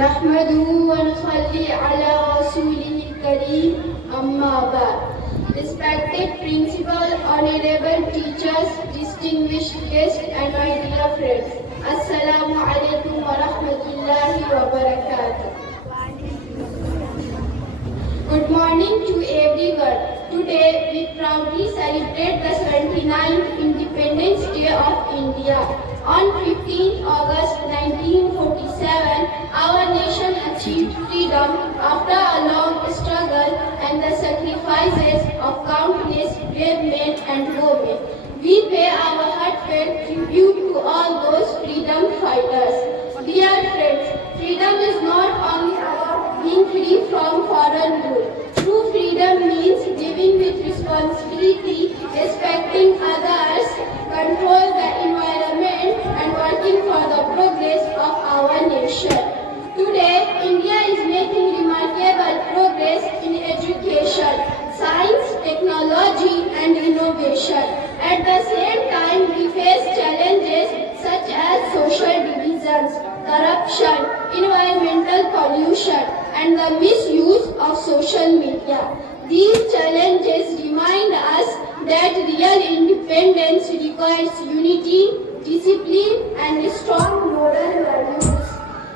नहमदुहु व नुसल्ली अला रसूलिहिल करीम अम्मा बाद. Respected principal, honorable teachers, distinguished guests and my dear friends. Assalamu alaikum wa rahmatullahi wa barakatuh. Good morning to everyone. Today we proudly celebrate the 79th Independence Day of India. On 15th August 1947, our nation achieved freedom after a long struggle and the sacrifices of countless brave men and women. We pay our heartfelt tribute to all those freedom fighters. Dear friends, freedom is not only about being free from foreign rule. True freedom means living with responsibility, respecting others, control the environment, and working for the progress of our nation. Today, India is making remarkable progress in education, science, technology, and innovation. At the same time, we face challenges such as social divisions, corruption, environmental pollution, and the misuse of social media. These challenges remind us that real independence requires unity, discipline, and strong moral values.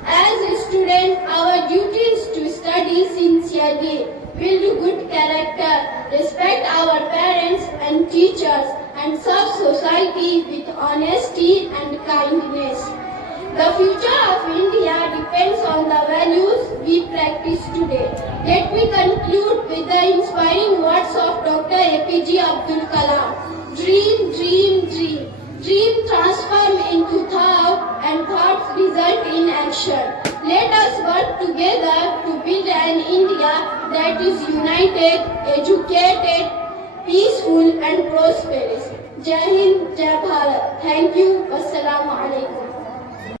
As students, our duty is to study sincerely, build good character, respect our parents and teachers, and serve society with honesty and kindness. The future of India depends on the values we practice today. Let me conclude with the inspiring words of Dr. APJ Abdul Kalam. Dream, dream, dream. Dream transform into thought and thoughts result in action. Let us work together to build an India that is united, educated, peaceful and prosperous. Jai Hind, Jai Bharat. Thank you. Wassalamu alaikum.